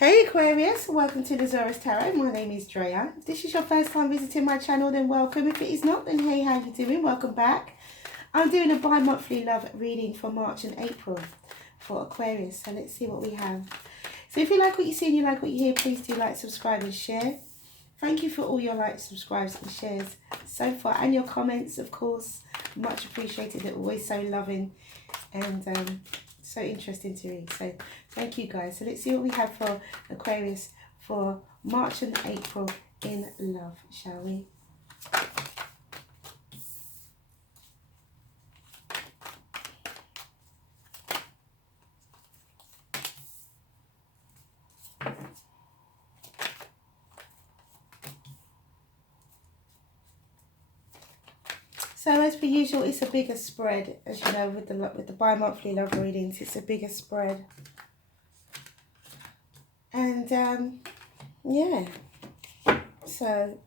Hey Aquarius, welcome to the Zarious Tarot. My name is Drea. If this is your first time visiting my channel, then welcome. If it is not, then hey, how you doing? Welcome back. I'm doing a bi-monthly love reading for March and April for Aquarius. So let's see what we have. So if you like what you see and you like what you hear, please do like, subscribe and share. Thank you for all your likes, subscribes and shares so far, and your comments, of course. Much appreciated. They're always so loving and so interesting to read. So thank you guys. So let's see what we have for Aquarius for March and April in love, shall we? So as per usual, it's a bigger spread, as you know, with the bi-monthly love readings. It's a bigger spread, and yeah. So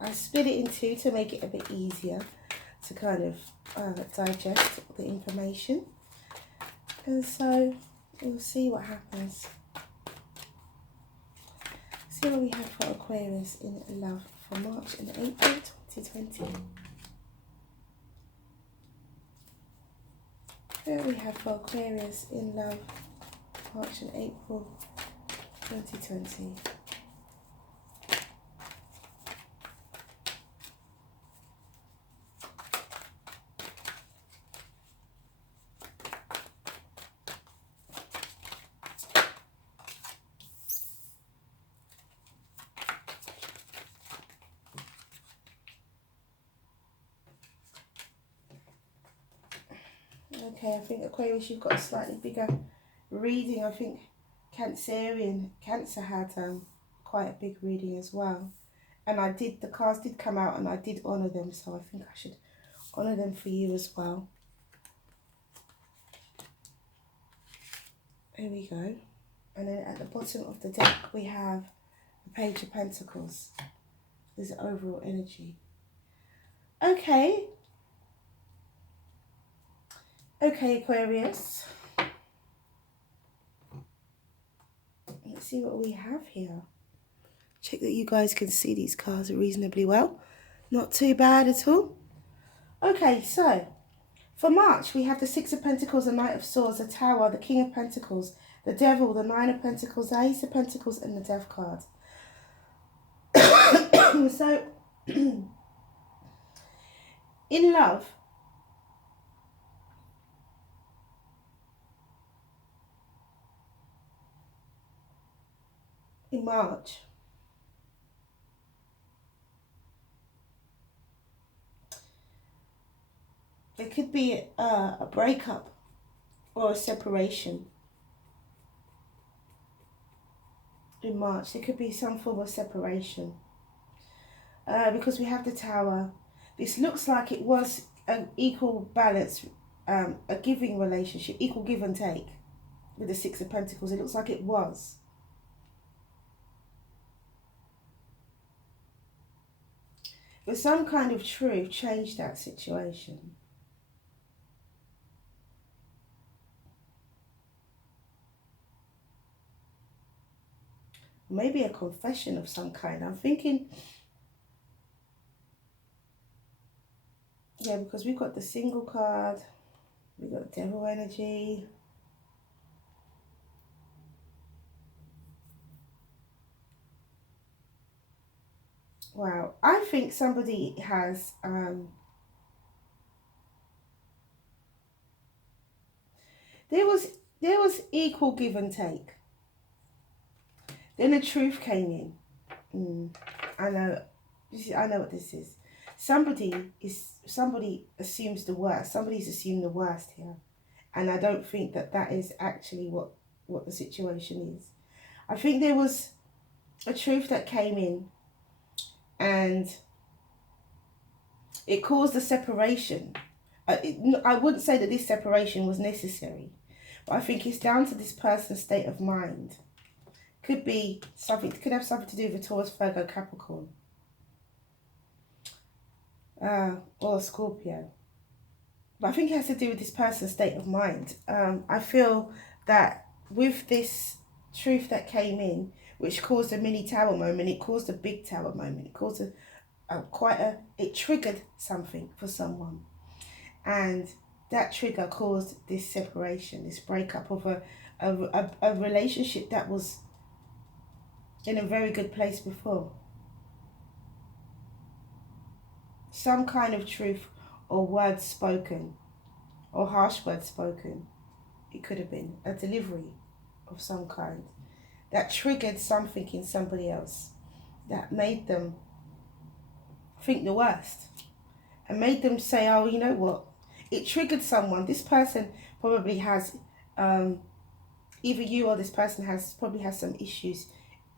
I split it in two to make it a bit easier to kind of digest the information, and so we'll see what happens. See what we have for Aquarius in love for March and April 2020. Here we have for Aquarius in love, March and April 2020. Okay, I think Aquarius, you've got a slightly bigger reading. I think Cancer had quite a big reading as well. And the cards did come out and I did honour them, so I think I should honour them for you as well. Here we go. And then at the bottom of the deck we have the Page of Pentacles. This is overall energy. Okay. Okay, Aquarius. Let's see what we have here. Check that you guys can see these cards reasonably well. Not too bad at all. Okay, so for March, we have the Six of Pentacles, the Knight of Swords, the Tower, the King of Pentacles, the Devil, the Nine of Pentacles, the Ace of Pentacles, and the Death card. So, in love, in March, there could be a breakup or a separation. In March, there could be some form of separation. Because we have the Tower. This looks like it was an equal balance, a giving relationship, equal give and take with the Six of Pentacles. It looks like it was. But some kind of truth changed that situation. Maybe a confession of some kind. I'm thinking, yeah, because we've got the Single card, we've got Devil energy. Wow, I think somebody has there was equal give and take. Then the truth came in. I know what this is. Somebody assumes the worst. Somebody's assumed the worst here, and I don't think that is actually what the situation is. I think there was a truth that came in, and it caused a separation. I wouldn't say that this separation was necessary, but I think it's down to this person's state of mind. Could be something, could have something to do with Taurus, Virgo, Capricorn, or Scorpio. But I think it has to do with this person's state of mind. I feel that with this truth that came in, which caused a mini tower moment. It caused a big tower moment. It caused it triggered something for someone. And that trigger caused this separation, this breakup of a relationship that was in a very good place before. Some kind of truth or words spoken, or harsh words spoken. It could have been a delivery of some kind that triggered something in somebody else, that made them think the worst and made them say, oh, you know what? It triggered someone. This person probably has, either you or this person probably has some issues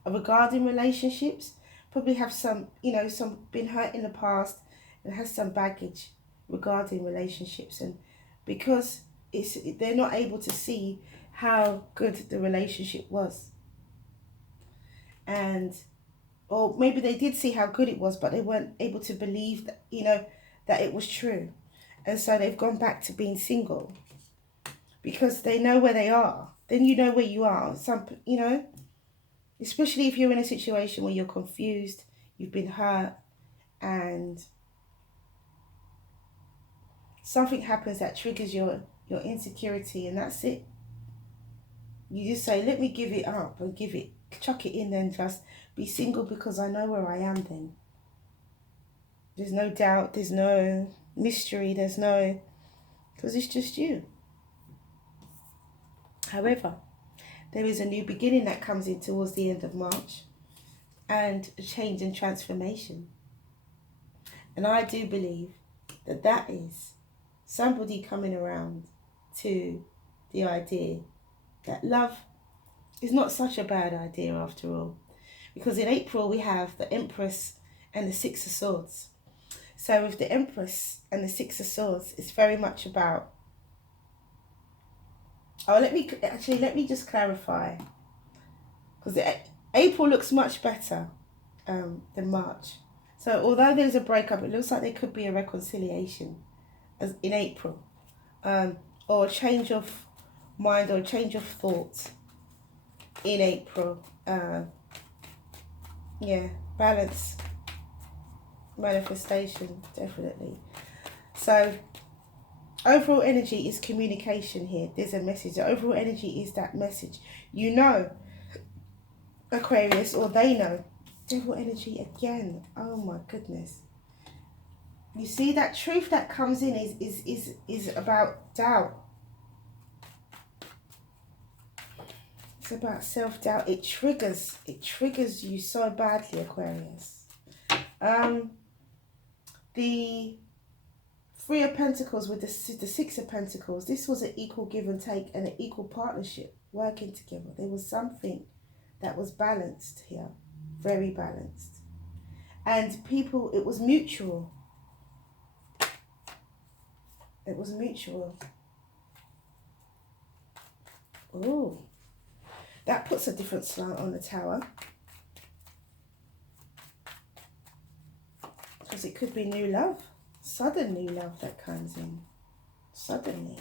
regarding relationships, probably have some, some been hurt in the past and has some baggage regarding relationships. And because they're not able to see how good the relationship was. And, or maybe they did see how good it was, but they weren't able to believe that, that it was true. And so they've gone back to being single because they know where they are. Then you know where you are. Especially if you're in a situation where you're confused, you've been hurt, and something happens that triggers your insecurity, and that's it. You just say, let me give it up and chuck it in and just be single because I know where I am then. There's no doubt, there's no mystery, because it's just you. However, there is a new beginning that comes in towards the end of March, and a change and transformation. And I do believe that is somebody coming around to the idea that love is not such a bad idea after all. Because in April we have the Empress and the Six of Swords. So with the Empress and the Six of Swords, it's very much about... Oh, let me just clarify. Because April looks much better than March. So although there's a breakup, it looks like there could be a reconciliation in April. Or a change of mind or a change of thought in April. Balance, manifestation, definitely. So overall energy is communication here. There's a message. The overall energy is that message. Aquarius, or they know. Devil energy again. Oh my goodness. You see, that truth that comes in is about doubt. It's about self-doubt. It triggers you so badly, Aquarius. The Three of Pentacles with the Six of Pentacles. This was an equal give and take and an equal partnership working together. There was something that was balanced here. Very balanced. And people, it was mutual. It was mutual. Oh, that puts a different slant on the Tower. Because it could be new love. Sudden new love that comes in. Suddenly.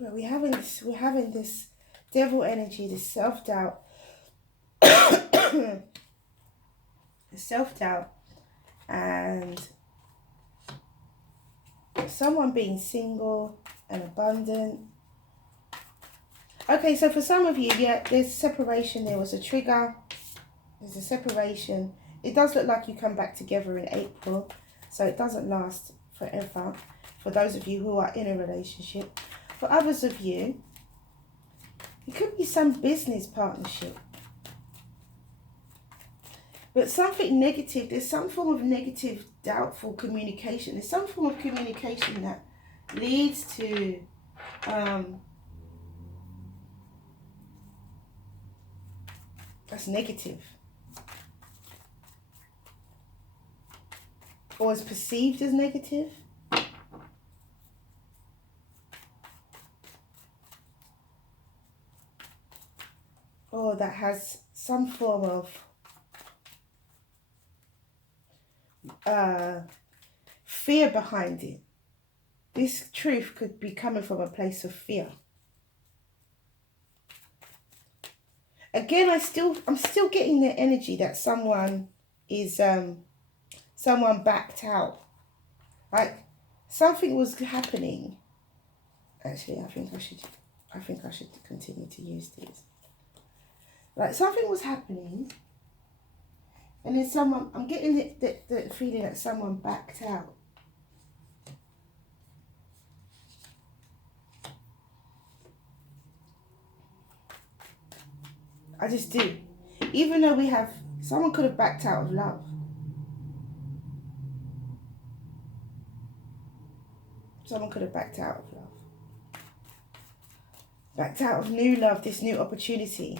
Well, we're having this devil energy, this self-doubt. Self-doubt and someone being single and abundant. Okay, so for some of you, yeah, there's separation. There was a trigger. There's a separation. It does look like you come back together in April, so it doesn't last forever. For those of you who are in a relationship. For others of you, it could be some business partnership. But something negative, there's some form of negative, doubtful communication. There's some form of communication that leads to that's negative. Or is perceived as negative. Or that has some form of fear behind it. this truth could be coming from a place of fear. Again, I'm still getting the energy that someone is someone backed out. Like something was happening. Actually, I think I should continue to use these. Like something was happening, and then someone, I'm getting the feeling that someone backed out. I just do. Even though someone could have backed out of love. Someone could have backed out of love. Backed out of new love, this new opportunity.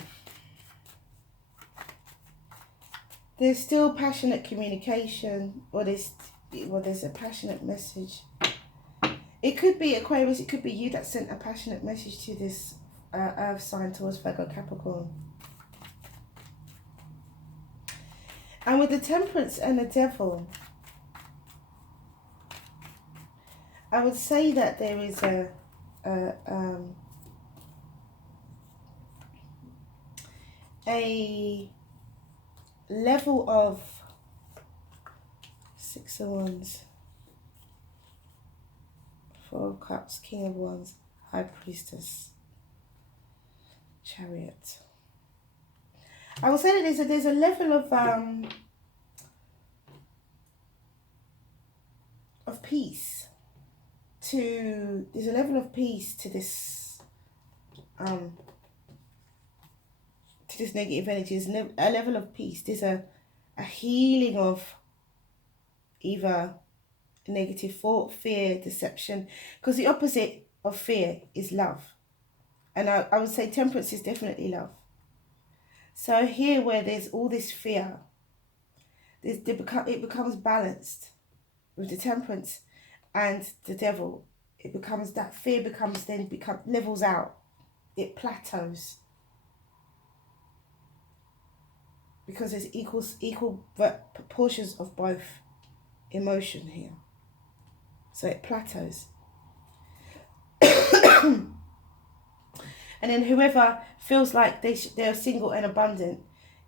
There's still passionate communication, or there's a passionate message. It could be Aquarius, it could be you that sent a passionate message to this Earth sign, Taurus, Virgo, Capricorn. And with the Temperance and the Devil, I would say that there is a level of Six of Wands, Four of Cups, King of Wands, High Priestess, Chariot. I will say that there's a level of peace there's a level of peace to this negative energy. There's a level of peace. There's a healing of either negative thought, fear, deception, because the opposite of fear is love, and I would say Temperance is definitely love. So here, where there's all this fear, it becomes balanced with the Temperance and the Devil. It becomes that fear levels out. It plateaus because there's equal proportions of both emotion here. So it plateaus. And then whoever feels like they're single and abundant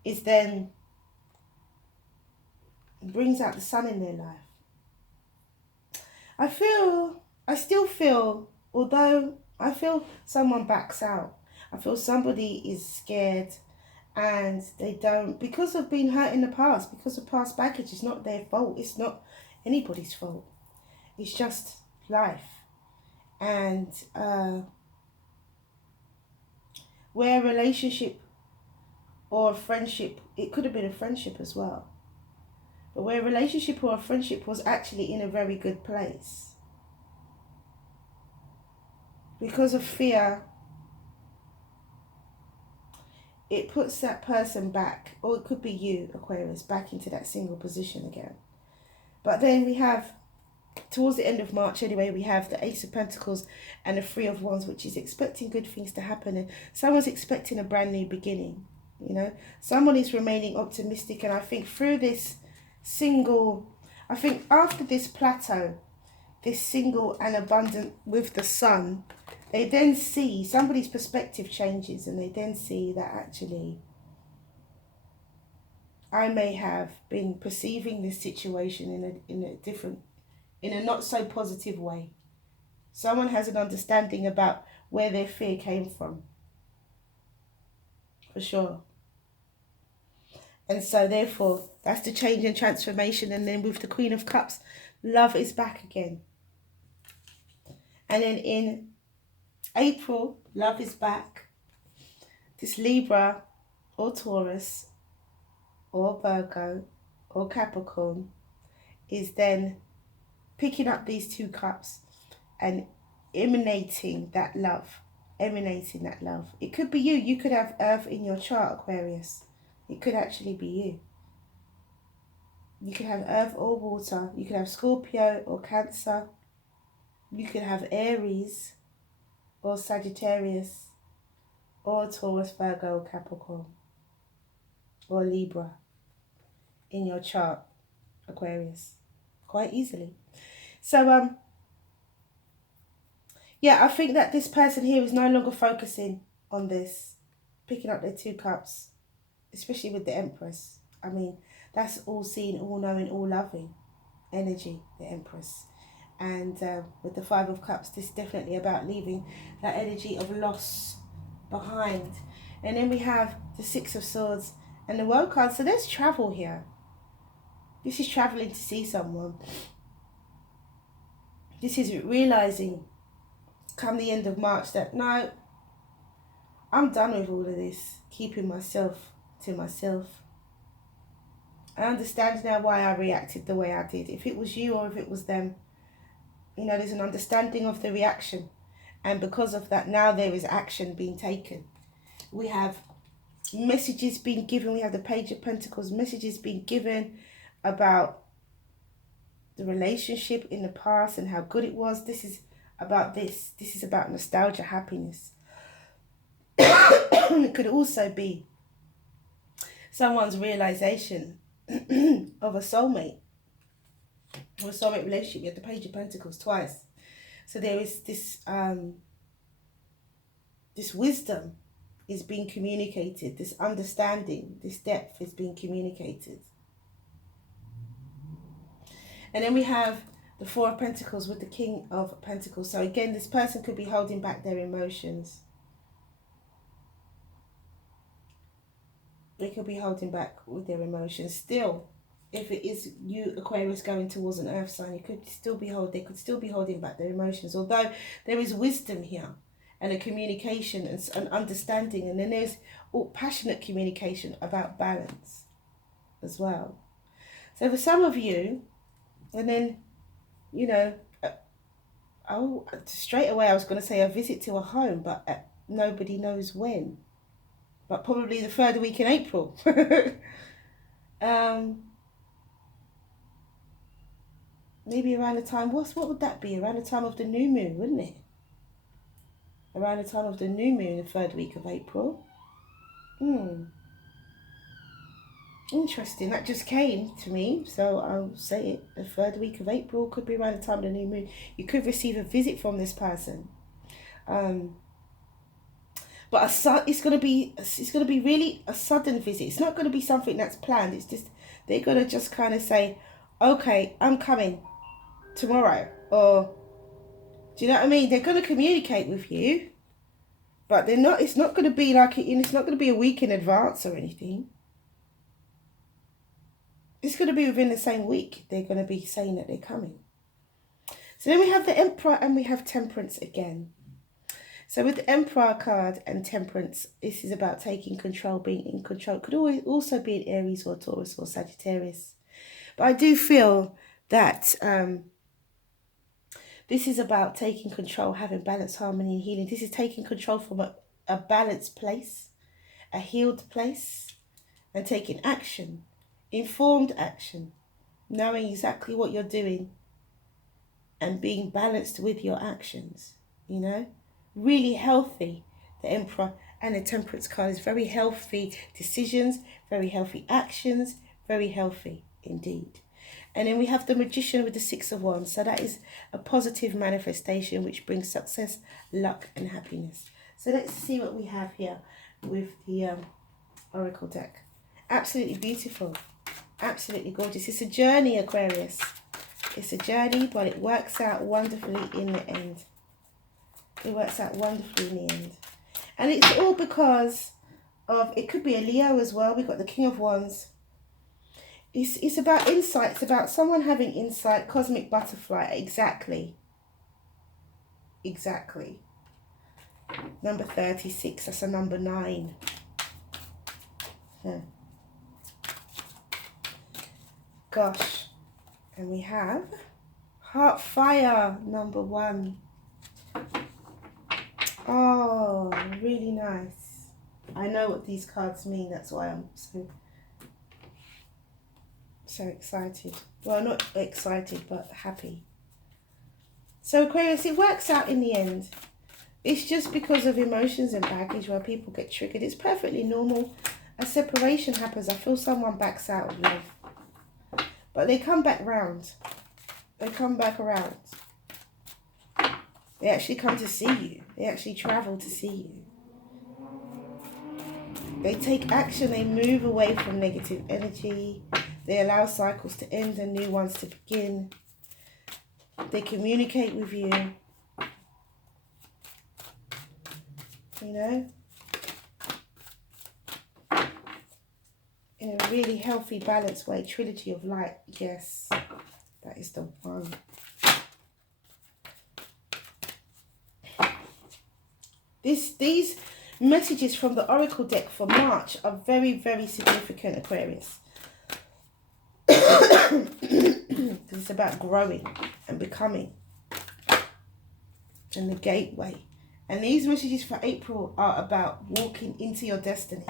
is then brings out the sun in their life. I still feel, although I feel someone backs out, I feel somebody is scared and they don't, because of being hurt in the past, because of past baggage. It's not their fault. It's not anybody's fault. It's just life. And where a relationship or a friendship, it could have been a friendship as well, but where a relationship or a friendship was actually in a very good place, because of fear, it puts that person back, or it could be you, Aquarius, back into that single position again. But then we have, towards the end of March anyway, we have the Ace of Pentacles and the Three of Wands, which is expecting good things to happen. And someone's expecting a brand new beginning, you know. Someone is remaining optimistic. And I think through this I think after this plateau, this single and abundant with the sun, they then see, somebody's perspective changes, and they then see that actually I may have been perceiving this situation in a not so positive way. Someone has an understanding about where their fear came from, for sure. And so therefore, that's the change and transformation. And then with the Queen of Cups, love is back again. And then in April, love is back. This Libra or Taurus or Virgo or Capricorn is then picking up these two cups and emanating that love. It could be you. You could have Earth in your chart, Aquarius. It could actually be you. You could have Earth or water. You could have Scorpio or Cancer. You could have Aries or Sagittarius or Taurus, Virgo, or Capricorn or Libra in your chart, Aquarius, quite easily. So Yeah, I think that this person here is no longer focusing on this, picking up their 2 cups, especially with the Empress. I mean, that's all seeing, all knowing, all loving energy, the Empress. And with the 5 of Cups, this is definitely about leaving that energy of loss behind. And then we have the 6 of Swords and the World card. So there's travel here. This is traveling to see someone. This is realizing come the end of March that no, I'm done with all of this, keeping myself to myself. I understand now why I reacted the way I did. If it was you or if it was them, you know, there's an understanding of the reaction. And because of that, now there is action being taken. We have messages being given. We have the Page of Pentacles, messages being given about the relationship in the past and how good it was. This is about this. This is about nostalgia, happiness. It could also be someone's realization of a soulmate or a soulmate relationship. You have the Page of Pentacles twice. So there is this this wisdom is being communicated. This understanding, this depth is being communicated. And then we have the 4 of Pentacles with the King of Pentacles. So again, this person could be holding back their emotions. They could be holding back with their emotions. Still, if it is you, Aquarius, going towards an earth sign, they could still be holding back their emotions. Although there is wisdom here and a communication and an understanding. And then there's passionate communication about balance as well. So for some of you, and then, you know, straight away I was going to say a visit to a home, but nobody knows when. But probably the 3rd week in April. Maybe around the time, what would that be? Around the time of the new moon, wouldn't it? Around the time of the new moon, the 3rd week of April. Interesting. That just came to me, so I'll say it. The 3rd week of April could be around the time of the new moon. You could receive a visit from this person. But it's going to be really a sudden visit. It's not going to be something that's planned. It's just they're going to just kind of say, okay, I'm coming tomorrow. Or, do you know what I mean? They're going to communicate with you, but they're not. It's not going to be like, it's not going to be a week in advance or anything. It's going to be within the same week. They're going to be saying that they're coming. So then we have the Emperor and we have Temperance again. So with the Emperor card and Temperance, this is about taking control, being in control. It could always also be an Aries or Taurus or Sagittarius. But I do feel that this is about taking control, having balance, harmony and healing. This is taking control from a balanced place, a healed place, and taking action, informed action, knowing exactly what you're doing and being balanced with your actions, you know. Really healthy. The Emperor and the Temperance card is very healthy decisions, very healthy actions, very healthy indeed. And then we have the Magician with the 6 of Wands. So that is a positive manifestation which brings success, luck and happiness. So let's see what we have here with the Oracle deck. Absolutely beautiful. Absolutely gorgeous. It's a journey, Aquarius. It's a journey, but it works out wonderfully in the end. It works out wonderfully in the end. And it's all because of, it could be a Leo as well. We've got the King of Wands. It's about insight. It's about someone having insight. Cosmic butterfly. Exactly. Exactly. Number 36. That's a number 9. Gosh. And we have Heart Fire, number 1. Oh, really nice. I know what these cards mean. That's why I'm so excited. Well, not excited, but happy. So Aquarius, it works out in the end. It's just because of emotions and baggage where people get triggered. It's perfectly normal. A separation happens. I feel someone backs out of love. But they come back round. They come back around. They actually come to see you. They actually travel to see you. They take action. They move away from negative energy. They allow cycles to end and new ones to begin. They communicate with you. You know? In a really healthy, balanced way. Trilogy of light. Yes. That is the one. These messages from the Oracle deck for March are very, very significant, Aquarius. It's about growing and becoming. And the gateway. And these messages for April are about walking into your destiny.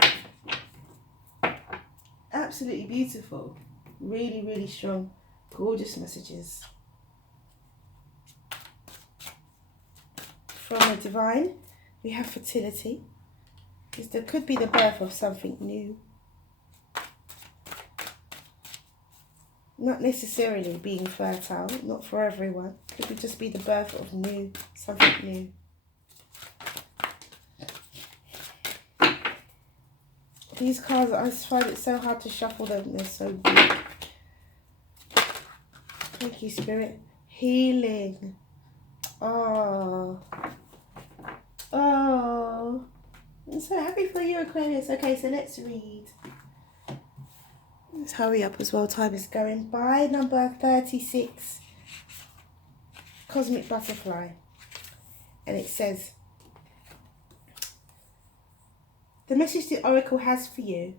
Absolutely beautiful. Really, really strong. Gorgeous messages. From the divine, we have fertility. There could be the birth of something new. Not necessarily being fertile, not for everyone. It could just be the birth of new, something new. These cards, I just find it so hard to shuffle them. They're so big. Thank you, Spirit. Healing. Oh. Oh. I'm so happy for you, Aquarius. Okay, so let's read. Let's hurry up as well. Time is going by. Number 36. Cosmic Butterfly. And it says, the message the Oracle has for you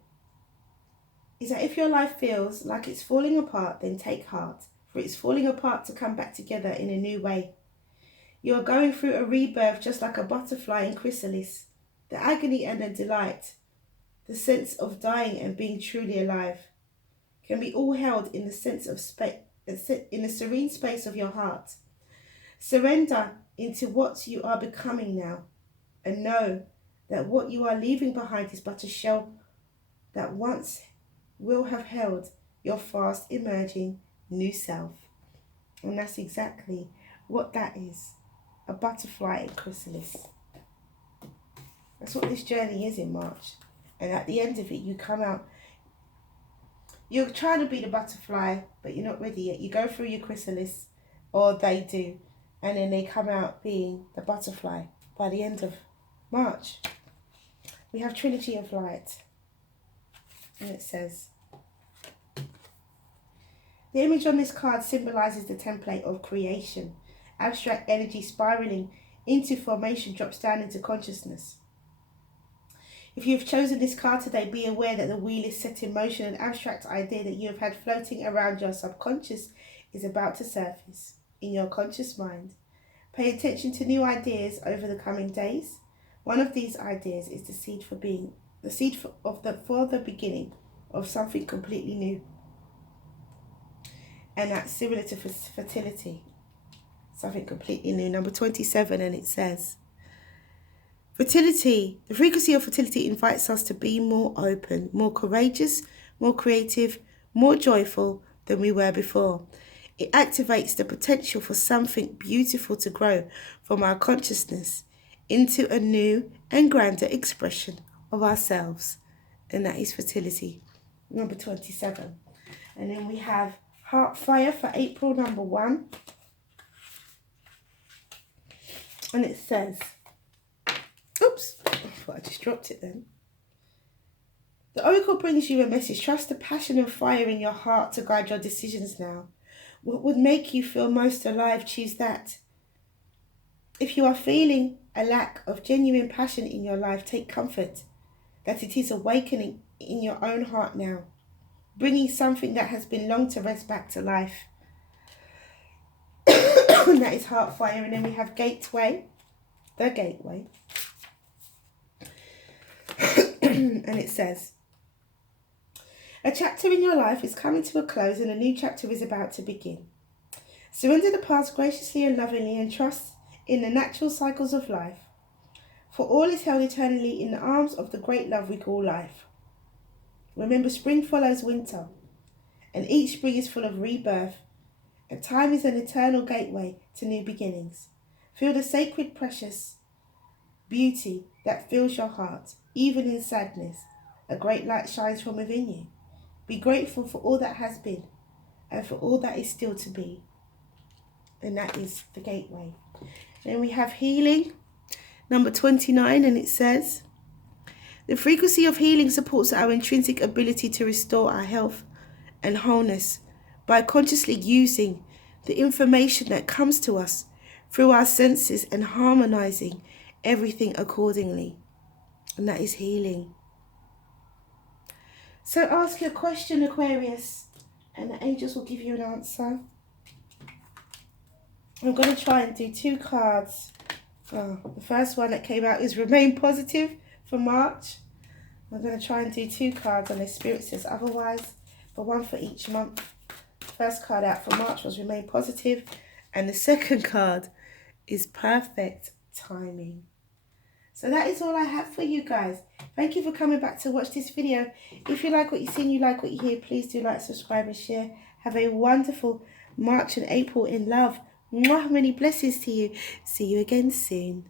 is that if your life feels like it's falling apart, then take heart, for it's falling apart to come back together in a new way. You are going through a rebirth just like a butterfly in chrysalis. The agony and the delight, the sense of dying and being truly alive, can be all held in the sense of in the serene space of your heart. Surrender into what you are becoming now, and know that what you are leaving behind is but a shell that once will have held your fast emerging new self. And that's exactly what that is. A butterfly in chrysalis. That's what this journey is in March. And at the end of it, you come out. You're trying to be the butterfly, but you're not ready yet. You go through your chrysalis, or they do, and then they come out being the butterfly by the end of March. We have Trilogy of Light. And it says, the image on this card symbolizes the template of creation. Abstract energy spiraling into formation drops down into consciousness. If you have chosen this card today, be aware that the wheel is set in motion. An abstract idea that you have had floating around your subconscious is about to surface in your conscious mind. Pay attention to new ideas over the coming days. One of these ideas is the seed for the beginning of something completely new. And that's similar to fertility. Something completely new. Number 27, and it says, fertility. The frequency of fertility invites us to be more open, more courageous, more creative, more joyful than we were before. It activates the potential for something beautiful to grow from our consciousness into a new and grander expression of ourselves. And that is fertility. Number 27. And then we have Heart Fire for April, number 1. And it says, oops, I thought I just dropped it then. The Oracle brings you a message. Trust the passion and fire in your heart to guide your decisions now. What would make you feel most alive, choose that. If you are feeling a lack of genuine passion in your life, take comfort that it is awakening in your own heart now, bringing something that has been long to rest back to life. And that is Heart Fire. And then we have Gateway, the Gateway. And it says, a chapter in your life is coming to a close and a new chapter is about to begin. Surrender the past graciously and lovingly and trust in the natural cycles of life. For all is held eternally in the arms of the great love we call life. Remember, spring follows winter, and each spring is full of rebirth, and time is an eternal gateway to new beginnings. Feel the sacred, precious beauty that fills your heart, even in sadness. A great light shines from within you. Be grateful for all that has been and for all that is still to be. And that is the gateway. Then we have healing, number 29, and it says, the frequency of healing supports our intrinsic ability to restore our health and wholeness by consciously using the information that comes to us through our senses and harmonizing everything accordingly. And that is healing. So ask your question, Aquarius, and the angels will give you an answer. I'm going to try and do 2 cards. The first one that came out is Remain Positive for March. I'm going to try and do 2 cards, and the Spirit says otherwise, but 1 for each month. First card out for March was Remain Positive, and the second card is Perfect Timing. So that is all I have for you guys. Thank you for coming back to watch this video. If you like what you see and you like what you hear, please do like, subscribe and share. Have a wonderful March and April in love. Mwah, many blessings to you. See you again soon.